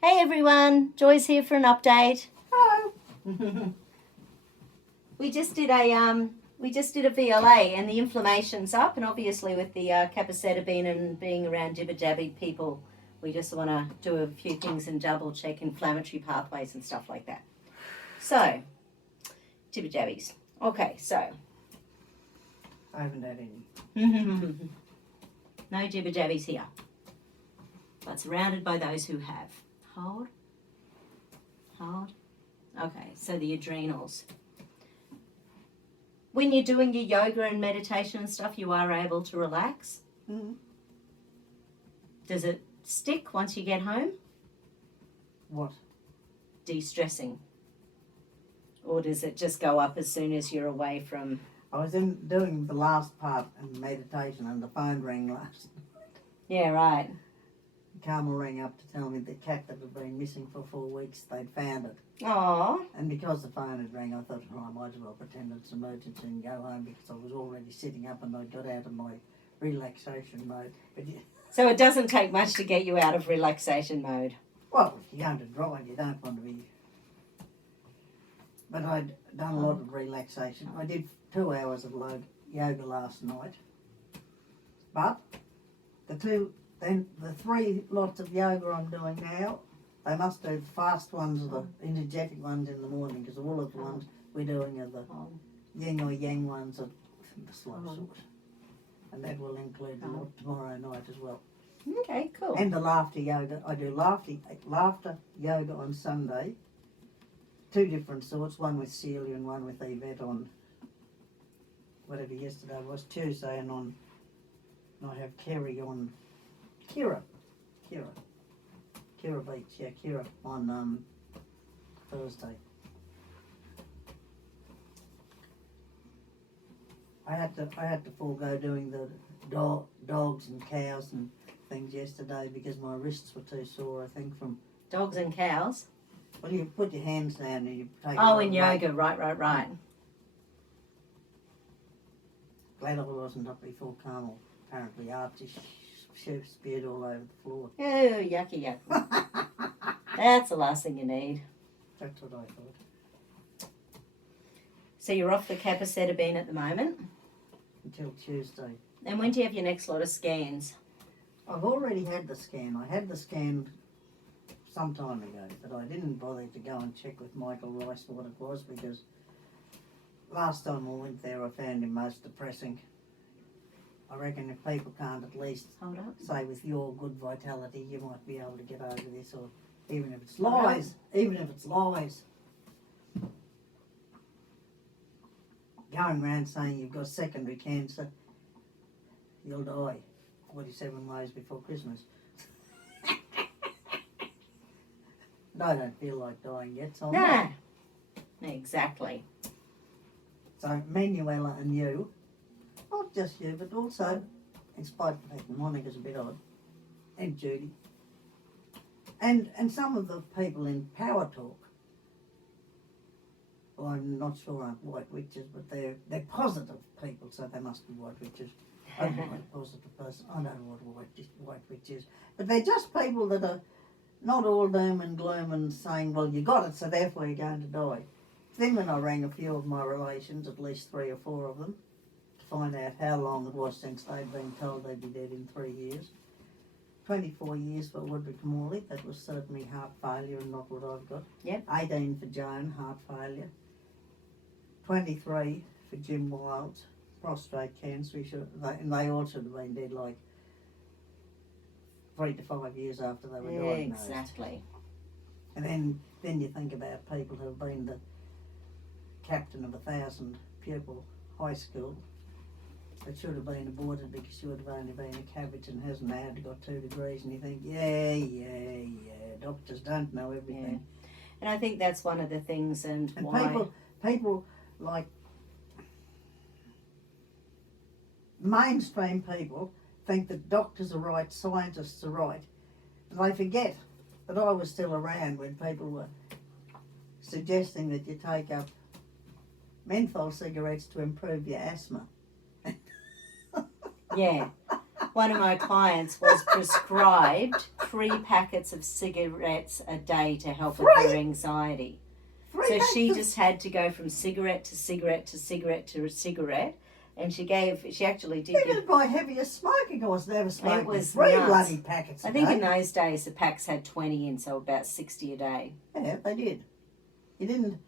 Hey everyone, Joy's here for an update. Hello. We just did a VLA and the inflammation's up, and obviously with the capsaicin and being around jibber-jabby people, we just want to do a few things and double check inflammatory pathways and stuff like that. So, jibber-jabbies. Okay, so. I haven't had any. No jibber-jabbies here, but surrounded by those who have. Hold. Okay, so the adrenals. When you're doing your yoga and meditation and stuff, you are able to relax. Mm-hmm. Does it stick once you get home? What? De-stressing. Or does it just go up as soon as you're away from... I was doing the last part in meditation and the phone rang last. Yeah, right. Carmel rang up to tell me the cat that had been missing for 4 weeks, they'd found it. Aww. And because the phone had rang, I thought, oh, I might as well pretend it's an emergency and go home because I was already sitting up and I got out of my relaxation mode. But yeah, So it doesn't take much to get you out of relaxation mode. well, if you're going to drive, you don't want to be... But I'd done a lot of relaxation. I did 2 hours of yoga last night. But the 3 lots of yoga I'm doing now, they must do the fast ones or the energetic ones in the morning, because all of the ones we're doing are the yin or yang ones are the slow sort. And that will include the lot tomorrow night as well. Okay, cool. And the laughter yoga. I do laughter yoga on Sunday. 2 different sorts, one with Celia and one with Yvette on whatever yesterday was, Tuesday, and I have Kerry on Kira Beach, yeah, Kira on Thursday. I had to forego doing the dogs and cows and things yesterday because my wrists were too sore, I think, from... Dogs and cows? Well, you put your hands down and you take... Oh, in yoga, right. Glad I wasn't up before Carmel. Apparently Archie speared all over the floor. Oh, yucky. That's the last thing you need. That's what I thought. So you're off the capsaicin at the moment? Until Tuesday. And when do you have your next lot of scans? I've already had the scan. I had the scan some time ago, but I didn't bother to go and check with Michael Rice what it was, because last time I went there I found him most depressing. I reckon if people can't at least say with your good vitality you might be able to get over this, or even if it's lies, going around saying you've got secondary cancer, you'll die 47 ways before Christmas. I don't feel like dying yet, so I'm not. Exactly. So Manuela and you, not just you, but also, in spite of the fact that Monica's a bit odd, and Judy, and some of the people in Power Talk, well, I'm not sure aren't white witches, but they're positive people, so they must be white witches. I'm not a positive person. I don't know what white witch is, but they're just people that are not all doom and gloom and saying, well, you got it, so therefore you're going to die. Then when I rang a few of my relations, at least 3 or 4 of them, to find out how long it was since they'd been told they'd be dead in 3 years. 24 years for Woodrick Morley, that was certainly heart failure and not what I've got. Yep. 18 for Joan, heart failure. 23 for Jim Wilds, prostate cancer, and they all should have been dead like 3 to 5 years after they were diagnosed. Exactly. And then you think about people who have been the captain of 1,000 pupil high school that should have been aborted because she would have only been a cabbage and hasn't had got 2 degrees, and you think, yeah, doctors don't know everything. Yeah. And I think that's one of the things, and why... people like mainstream people think that doctors are right, scientists are right, and they forget that I was still around when people were suggesting that you take up menthol cigarettes to improve your asthma. Yeah. one of my clients was prescribed 3 packets of cigarettes a day to help with her anxiety. So she just had to go from cigarette to cigarette to cigarette to cigarette, and she actually did. Even by heavier smoking, I was never smoking. It was 3 nuts. bloody packets a I think day. in those days the packs had 20 in, so about 60 a day. Yeah, they did. You didn't.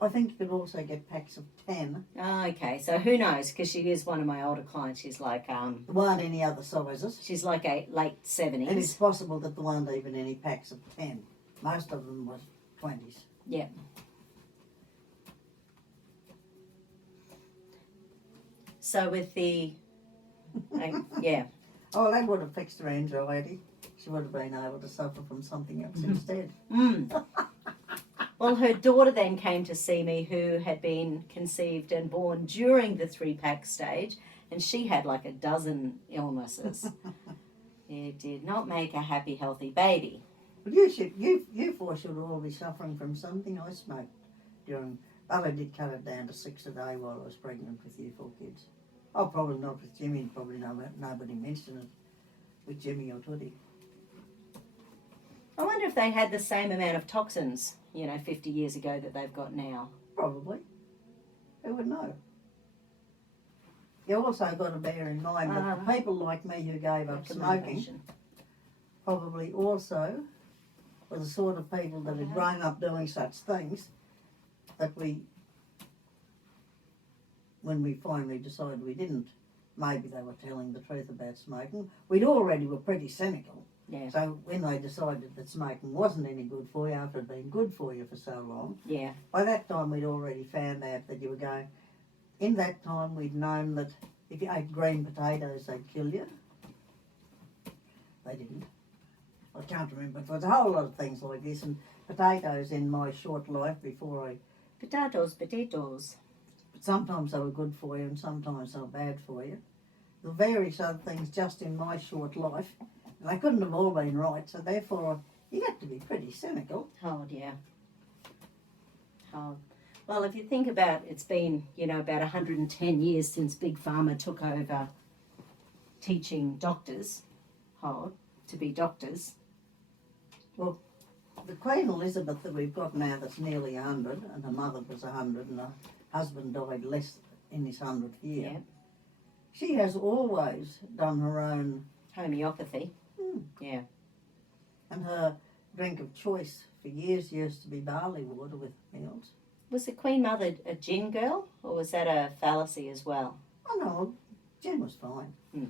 I think you could also get packs of 10. Oh, okay, so who knows? Because she is one of my older clients. She's like There weren't any other sizes. she's like late 70s. And it's possible that there weren't even any packs of 10. Most of them was 20s. Yeah. So with the, yeah. Oh, that would have fixed her anxiety. She would have been able to suffer from something else instead. Mm. Well, her daughter then came to see me, who had been conceived and born during the 3-pack stage, and she had like a dozen illnesses. It did not make a happy, healthy baby. Well, you four should all be suffering from something. I smoked during, but I did cut it down to 6 a day while I was pregnant with you 4 kids. Oh, probably not with Jimmy, probably nobody mentioned it with Jimmy or Tootie. I wonder if they had the same amount of toxins, 50 years ago that they've got now. Probably. Who would know? You also got to bear in mind that people like me who gave up smoking probably also were the sort of people that had grown up doing such things that when we finally decided we didn't, maybe they were telling the truth about smoking. We'd already were pretty cynical. Yeah. So when they decided that smoking wasn't any good for you after it had been good for you for so long, Yeah. by that time we'd already found out that you were going. In that time we'd known that if you ate green potatoes they'd kill you. They didn't. I can't remember. There was a whole lot of things like this, and potatoes in my short life before I... Potatoes. But sometimes they were good for you and sometimes they were bad for you. The various other things just in my short life, and they couldn't have all been right, so therefore you had to be pretty cynical. Hard, yeah. Hard. Well, if you think about, it's been, about 110 years since Big Pharma took over teaching doctors how to be doctors. Well, the Queen Elizabeth that we've got now that's nearly 100, and her mother was 100, and her husband died less in his 100th year. Yeah. She has always done her own... Homeopathy. Yeah. And her drink of choice for years used to be barley water with meals. Was the Queen Mother a gin girl, or was that a fallacy as well? Oh no, gin was fine. Mm.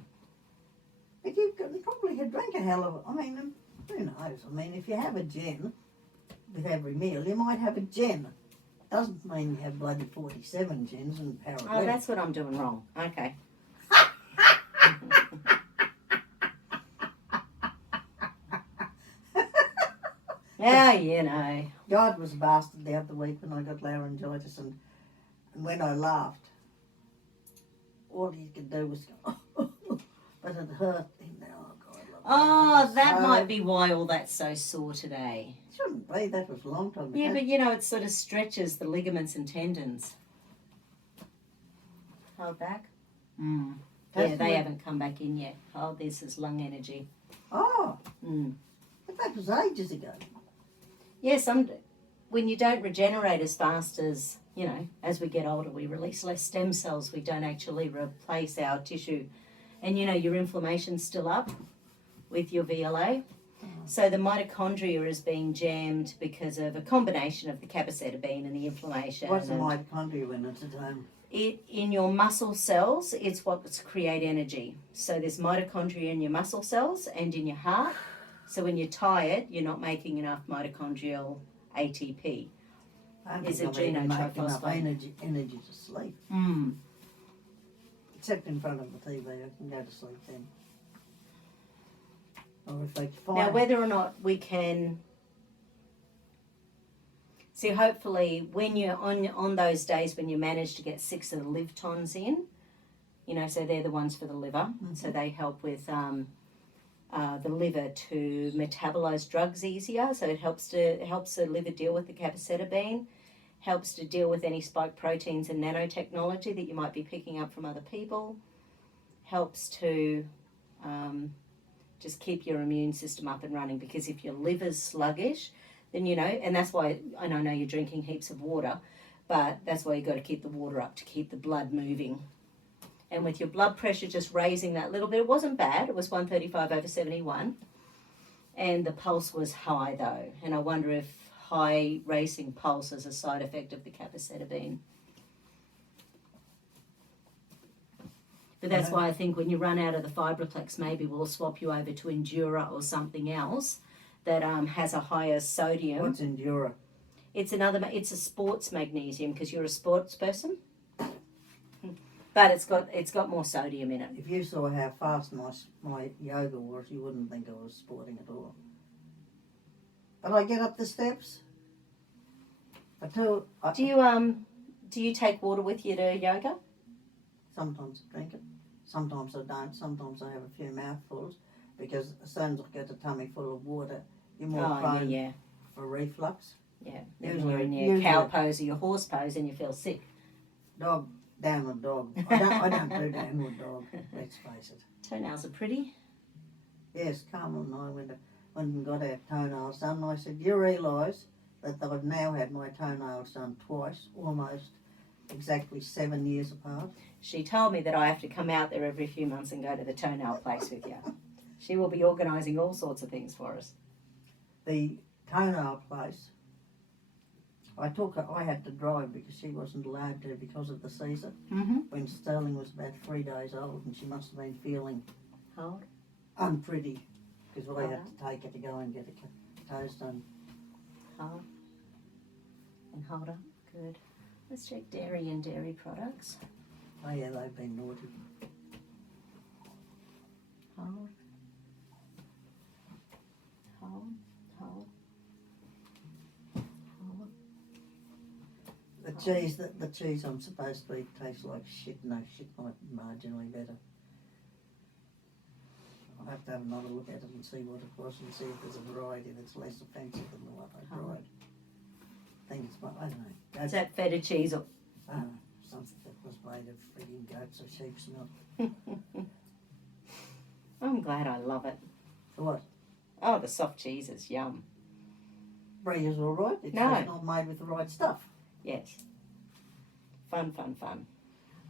But you could probably had drank a hell of... who knows? If you have a gin with every meal, you might have a gin. Doesn't mean you have bloody 47 gins and parrot. Oh, that's what I'm doing wrong. Okay. Yeah, God was a bastard the other week when I got laryngitis, and when I laughed, all he could do was go, but it hurt him now. Oh, God, that might be why all that's so sore today. Shouldn't be, that was a long time ago. Yeah, but it sort of stretches the ligaments and tendons. Hold back. Yeah, they haven't come back in yet. Oh, this is lung energy. Oh, but that was ages ago. Yes, when you don't regenerate as fast as, as we get older, we release less stem cells. We don't actually replace our tissue. And, your inflammation's still up with your VLA. So the mitochondria is being jammed because of a combination of the capsaicin and the inflammation. What's the mitochondria when it's at home? In your muscle cells, it's what's create energy. So there's mitochondria in your muscle cells and in your heart. So when you're tired, you're not making enough mitochondrial ATP. I don't think I'm even making enough energy to sleep. Except in front of the TV, I can go to sleep then. Or if they find... Now, whether or not we can... See, hopefully, when you're on those days when you manage to get 6 of the Livtons in, so they're the ones for the liver. So they help with... the liver to metabolize drugs easier, so it helps the liver deal with the capsaicin, helps to deal with any spike proteins and nanotechnology that you might be picking up from other people, helps to just keep your immune system up and running, because if your liver's sluggish, then, you know, and that's why, and I know you're drinking heaps of water, but that's why you've got to keep the water up to keep the blood moving. And with your blood pressure just raising that little bit, it wasn't bad. It was 135/71. And the pulse was high though. And I wonder if high racing pulse is a side effect of the capecitabine. But that's why I think when you run out of the Fibriplex, maybe we'll swap you over to Endura or something else that has a higher sodium. What's Endura? It's a sports magnesium, because you're a sports person. But it's got more sodium in it. If you saw how fast my yoga was, you wouldn't think I was sporting at all. But I get up the steps. Do you take water with you to yoga? Sometimes I drink it. Sometimes I don't. Sometimes I have a few mouthfuls, because as soon as I get a tummy full of water, you're more prone for reflux. Yeah. Usually you're in your cow pose or your horse pose and you feel sick. Downward dog. I don't do downward dog, let's face it. Toenails are pretty. Yes, Carmel and I went and got our toenails done. And I said, you realise that I've now had my toenails done twice, almost exactly 7 years apart. She told me that I have to come out there every few months and go to the toenail place with you. She will be organising all sorts of things for us. The toenail place, I had to drive because she wasn't allowed to because of the Caesar. Mm-hmm. When Sterling was about 3 days old, and she must have been feeling Hold. unpretty, because I had to take her to go and get her toes done. Hold. And hold up. Good. Let's check dairy and dairy products. Oh yeah, they've been naughty. Hold. Hold. Hold. The cheese I'm supposed to eat tastes like shit. No, shit might be marginally better. I'll have to have another look at it and see what it was and see if there's a variety that's less offensive than the one I tried. I think it's, I don't know. Is that feta cheese or? Something that was made of frigging goats or sheep's milk. I'm glad I love it. For what? Oh, the soft cheese is yum. Brie is all right. It's No. just not made with the right stuff. Yes. Fun, fun, fun.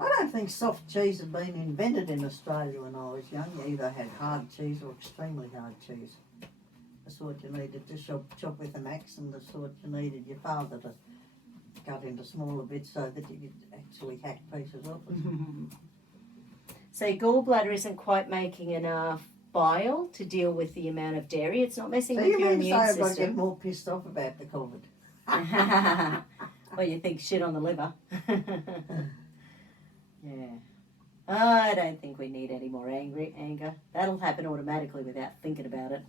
I don't think soft cheese had been invented in Australia when I was young. You either had hard cheese or extremely hard cheese. The sort you needed to chop with an axe, and the sort you needed your father to cut into smaller bits so that you could actually hack pieces off it. So gallbladder isn't quite making enough bile to deal with the amount of dairy. It's not messing So with you your mean to say immune I've got to get system. more pissed off about the COVID? Well, you think shit on the liver. Yeah. I don't think we need any more anger. That'll happen automatically without thinking about it.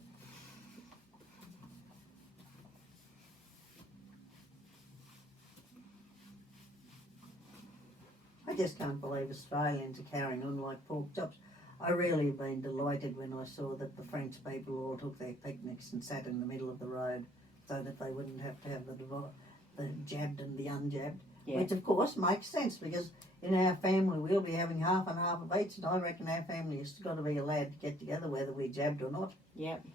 I just can't believe Australians are carrying on like pork chops. I really have been delighted when I saw that the French people all took their picnics and sat in the middle of the road so that they wouldn't have to have the jabbed and the unjabbed. Yeah. Which of course makes sense, because in our family we'll be having half and half of each, and I reckon our family has got to be allowed to get together whether we're jabbed or not. Yep.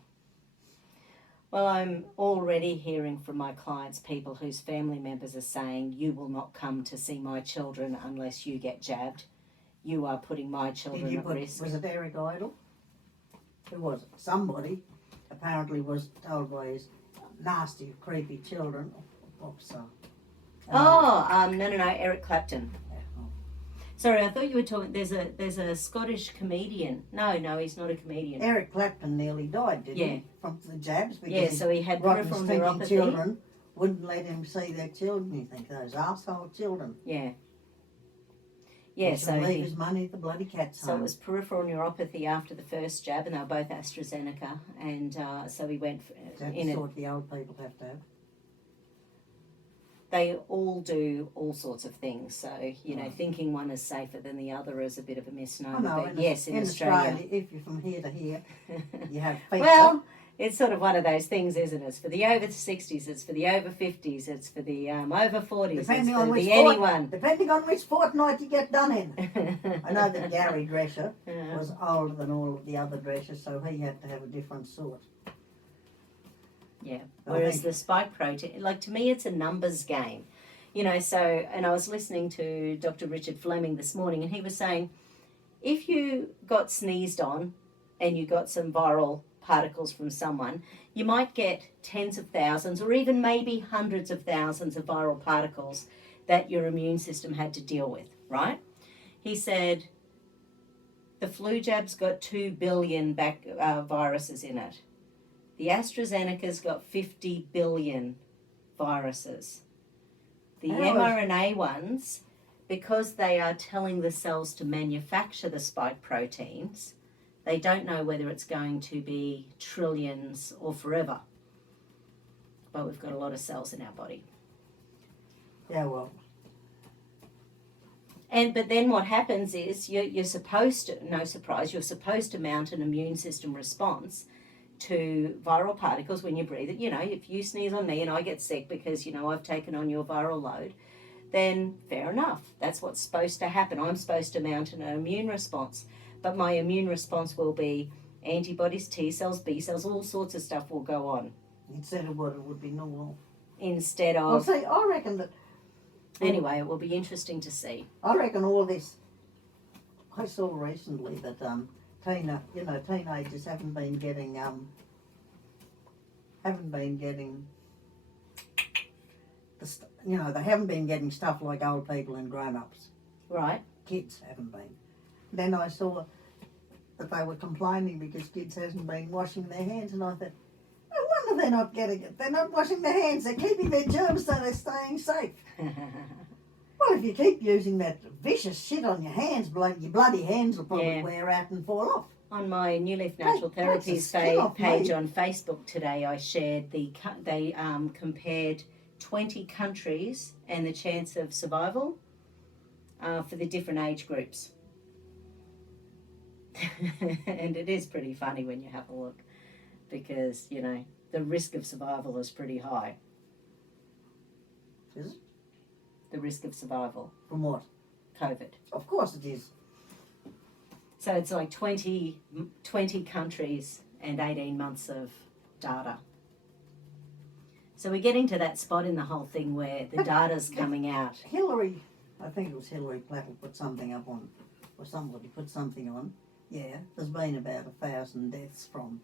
Well, I'm already hearing from my clients people whose family members are saying, you will not come to see my children unless you get jabbed. You are putting my children at risk. Was it Eric Idle? Who was it? Somebody apparently was told by his nasty, creepy children. No, Eric Clapton. Sorry, I thought you were talking. There's a Scottish comedian. No, he's not a comedian. Eric Clapton nearly died, didn't he? From the jabs, because so he had peripheral neuropathy. Children wouldn't let him see their children. You think those arsehole children? Yeah. He should leave his money at the bloody cat's home. So it was peripheral neuropathy after the first jab, and they were both AstraZeneca, and so he went That's the sort the old people have to have. They all do all sorts of things, so thinking one is safer than the other is a bit of a misnomer. But yes, in Australia, if you're from here to here, you have pizza. Well, It's sort of one of those things, isn't it? It's for the over 60s, it's for the over 50s, it's for the over 40s, Depending it's on for which the anyone. Depending on which fortnight you get done in. I know that Gary Drescher Yeah. was older than all of the other Dreschers, so he had to have a different sort. Yeah. I Whereas think- the spike protein, like to me, it's a numbers game. You know, so, and I was listening to Dr. Richard Fleming this morning, and he was saying, if you got sneezed on and you got some viral particles from someone, you might get tens of thousands or even maybe hundreds of thousands of viral particles that your immune system had to deal with, right? He said the flu jab's got 2 billion viruses in it. The AstraZeneca's got 50 billion viruses. The mRNA ones, because they are telling the cells to manufacture the spike proteins, they don't know whether it's going to be trillions or forever. But we've got a lot of cells in our body. Yeah, well, But then what happens is you're supposed to, no surprise, you're supposed to mount an immune system response to viral particles when you breathe it. You know, if you sneeze on me and I get sick because, you know, I've taken on your viral load, then fair enough. That's what's supposed to happen. I'm supposed to mount an immune response. But my immune response will be antibodies, T cells, B cells, all sorts of stuff will go on. instead of what it would be normal. Instead Well, of, see, I reckon that. anyway, it will be interesting to see. I reckon all this. I saw recently that teenagers haven't been getting they haven't been getting stuff like old people and grown-ups. Right? Kids haven't been. Then I saw that they were complaining because kids hasn't been washing their hands, and I thought, no wonder they're not getting it. They're not washing their hands. They're keeping their germs so they're staying safe. Well, if you keep using that vicious shit on your hands, your bloody hands will probably wear out and fall off. On my New Leaf Natural Takes the Therapies skin off page me. on Facebook today, I shared they compared 20 countries and the chance of survival for the different age groups. And it is pretty funny when you have a look because, you know, the risk of survival is pretty high. Is it? The risk of survival, From what? COVID. Of course it is. So it's like 20 countries and 18 months of data. So we're getting to that spot in the whole thing where the data's coming out. Hillary, I think it was Hillary Clinton put something up on, or somebody put something on. Yeah, there's been about 1,000 deaths from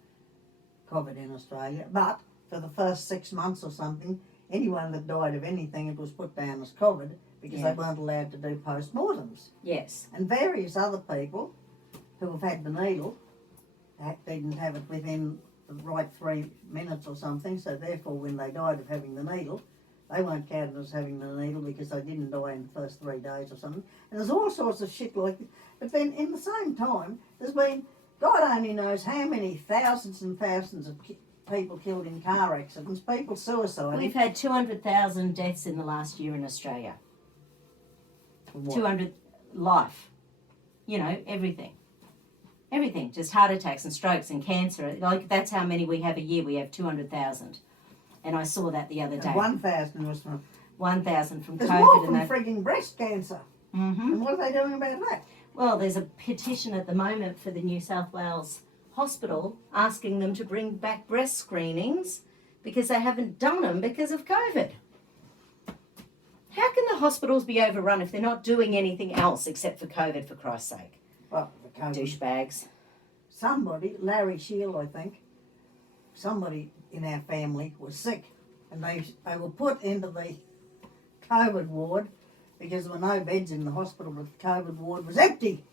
COVID in Australia, but for the first 6 months or something, anyone that died of anything, it was put down as COVID because they weren't allowed to do post-mortems. Yes. And various other people who have had the needle didn't have it within the right 3 minutes or something, so therefore when they died of having the needle, they weren't counted as having the needle because they didn't die in the first 3 days or something. And there's all sorts of shit like this. But then in the same time, there's been, God only knows how many thousands and thousands of people killed in car accidents, people suicide. We've had 200,000 deaths in the last year in Australia. 200 life. You know, everything. Everything. Just heart attacks and strokes and cancer. Like, that's how many we have a year. We have 200,000. And I saw that the other day. 1,000 was from... 1,000 from There's COVID. more from and frigging breast cancer. Mm-hmm. And what are they doing about that? Well, there's a petition at the moment for the New South Wales Hospital asking them to bring back breast screenings because they haven't done them because of COVID. How can the hospitals be overrun if they're not doing anything else except for COVID, for Christ's sake? Well, the COVID. Douchebags. Somebody, Larry Shield, I think, somebody in our family was sick, and they were put into the COVID ward because there were no beds in the hospital, but the COVID ward was empty.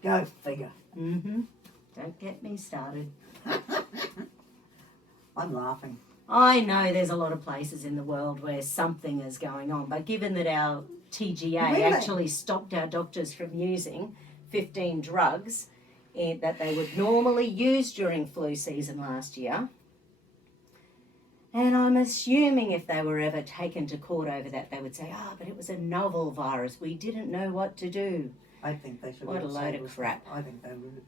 Go figure. Mm-hmm. Don't get me started. I'm laughing. I know there's a lot of places in the world where something is going on, but given that our TGA Really? actually stopped our doctors from using 15 drugs that they would normally use during flu season last year, and I'm assuming if they were ever taken to court over that, they would say, but it was a novel virus. We didn't know what to do. I think they should. What a have load said of it was- crap. I think they would,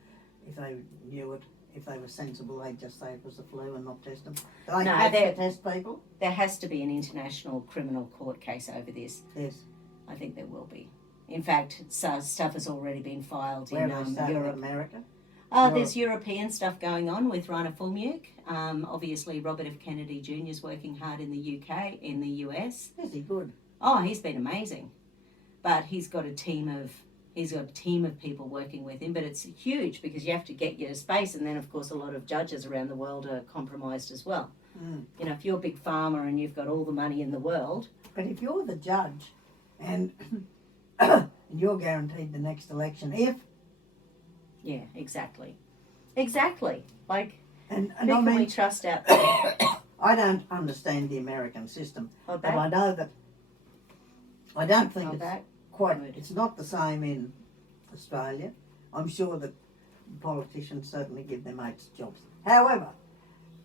if they knew it, if they were sensible, they'd just say it was the flu and not test them. Do they No, have to test people? There has to be an international criminal court case over this. Yes. I think there will be. In fact, stuff has already been filed Where in they start in Europe. America? There's European stuff going on with Rainer Fulmuk. Obviously, Robert F. Kennedy Jr. is working hard in the UK, in the US. Is he good? Oh, he's been amazing. But he's got a team of people working with him. But it's huge because you have to get your space, and then of course a lot of judges around the world are compromised as well. Mm. You know, if you're a big farmer and you've got all the money in the world. But if you're the judge and you're guaranteed the next election, Yeah, exactly. Exactly. Like, and who I can we mean, trust out there? I don't understand the American system, Oh, but I know that I don't think it's that quite. good. It's not the same in Australia. I'm sure that politicians certainly give their mates jobs. However,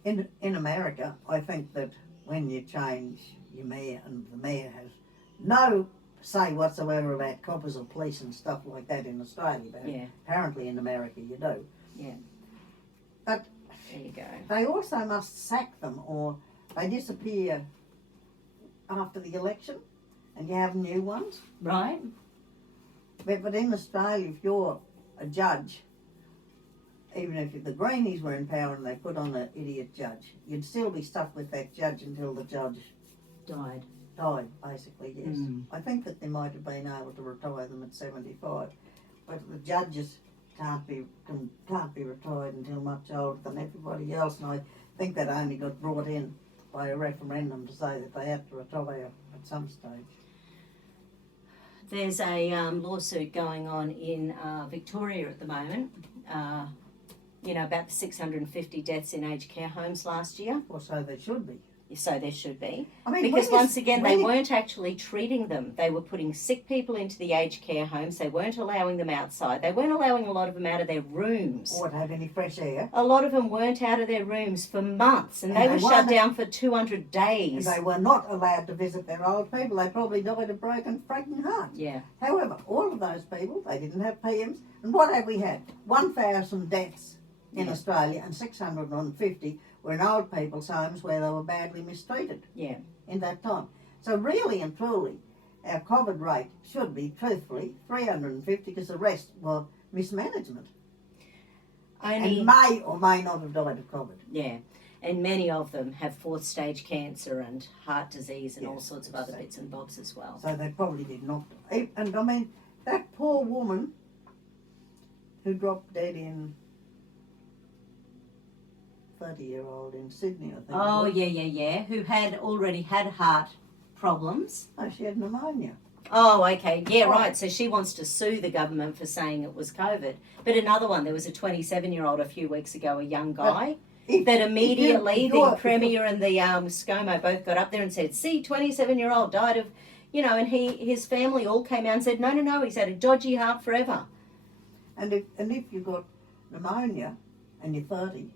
in America, I think that when you change your mayor, and the mayor has no say whatsoever about coppers or police and stuff like that in Australia, but Yeah. apparently in America you do. Yeah. But There you go. they also must sack them or they disappear after the election and you have new ones. Right? But in Australia, if you're a judge, even if the Greenies were in power and they put on an idiot judge, you'd still be stuck with that judge until the judge Died. died, basically, yes. Mm. I think that they might have been able to retire them at 75, but the judges can't be retired until much older than everybody else, and I think that only got brought in by a referendum to say that they had to retire at some stage. There's a lawsuit going on in Victoria at the moment. About the 650 deaths in aged care homes last year. Or so they should be. So there should be. I mean, Because once again, they when weren't actually treating them. They were putting sick people into the aged care homes. They weren't allowing them outside. They weren't allowing a lot of them out of their rooms. or to have any fresh air. A lot of them weren't out of their rooms for months, and they were shut down for 200 And days. they were not allowed to visit their old people. They probably died of broken hearts. Yeah. However, all of those people, they didn't have PMs. And what have we had? 1,000 deaths in Yeah. Australia and 650 were in old people's homes where they were badly mistreated Yeah. in that time. So really and truly, our COVID rate should be, truthfully, 350 because the rest were mismanagement. Only, And may or may not have died of COVID. yeah. And many of them have fourth stage cancer and heart disease and all Yes, sorts of other exactly. bits and bobs as well. So they probably did not. And I mean, that poor woman who dropped dead in 30-year-old in Sydney, I think. Oh, yeah. Who had already had heart problems. Oh, she had pneumonia. Oh, okay. Yeah, Oh. right. So she wants to sue the government for saying it was COVID. But another one, there was a 27-year-old a few weeks ago, a young guy, that immediately the Premier and the ScoMo both got up there and said, see, 27-year-old died of, and his family all came out and said, no, he's had a dodgy heart forever. And if you've got pneumonia and you're 30,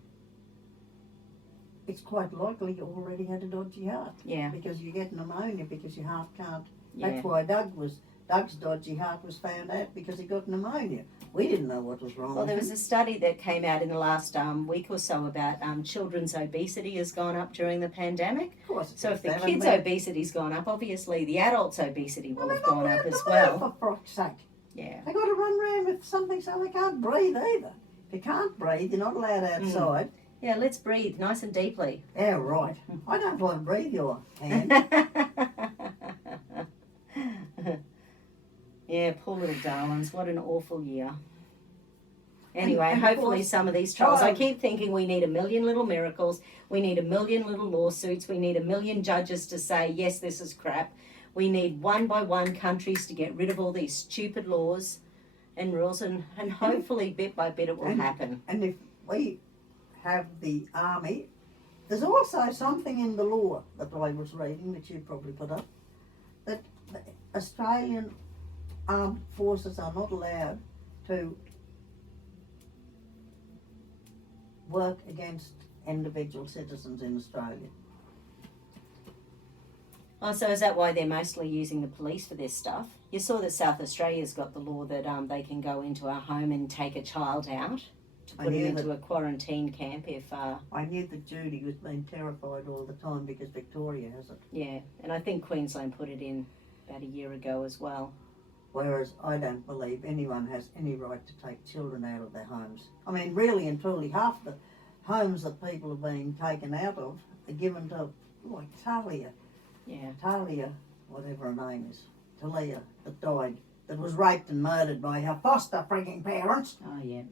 it's quite likely you already had a dodgy heart. Yeah. Because you get pneumonia because your heart can't. Yeah. That's why Doug's dodgy heart was found out because he got pneumonia. We didn't know what was wrong Well, with there was him. a study that came out in the last week or so about children's obesity has gone up during the pandemic. Of course. So if the They haven't kids' been- obesity's gone up, obviously the adults' obesity will Well, have they're gone not up allowed as to well. move, for fuck's sake. Yeah. They got to run around with something so they can't breathe either. If you can't breathe, you're not allowed outside. Yeah, let's breathe nice and deeply. Yeah, right. I don't want to breathe your hand. Yeah, poor little darlings. What an awful year. Anyway, And of hopefully course, some of these trials. I trials- keep thinking we need a million little miracles. We need a million little lawsuits. We need a million judges to say, yes, this is crap. We need one by one countries to get rid of all these stupid laws and rules, and hopefully bit by bit it will happen. And if we have the army, there's also something in the law that I was reading that you probably put up, that the Australian armed forces are not allowed to work against individual citizens in Australia. Oh, so is that why they're mostly using the police for this stuff? You saw that South Australia's got the law that they can go into a home and take a child out to put him into a quarantine camp if... I knew that Judy was being terrified all the time because Victoria has it. Yeah, and I think Queensland put it in about a year ago as well. Whereas I don't believe anyone has any right to take children out of their homes. I mean, really and truly, half the homes that people are being taken out of are given to, like, Talia, whatever her name is, Talia, that died, that was raped and murdered by her foster freaking parents. Oh, yeah.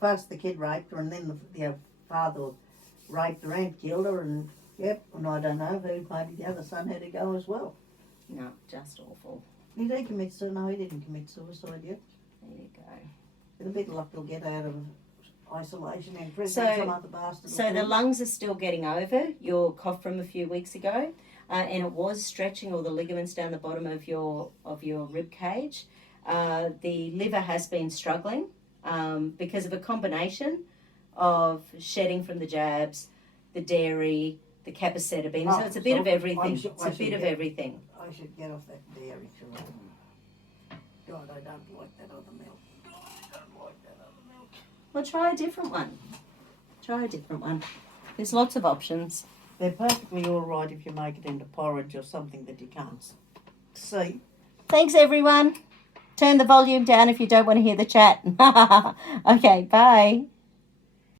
First the kid raped her, and then the father raped her and killed her, and and I don't know who, maybe the other son had to go as well. No, just awful. Did he commit suicide? No, he didn't commit suicide yet. There you go. With a bit of luck, he'll get out of isolation in prison. Some other bastard. So the lungs are still getting over your cough from a few weeks ago, and it was stretching all the ligaments down the bottom of your rib cage. The liver has been struggling because of a combination of shedding from the jabs, the dairy, the capacetabine. So it's a bit of everything. It's a bit of everything. I should get off that dairy, sure. God, I don't like that other milk. Well, try a different one. Try a different one. There's lots of options. They're perfectly all right if you make it into porridge or something that you can't see. Thanks, everyone. Turn the volume down if you don't want to hear the chat. Okay, bye.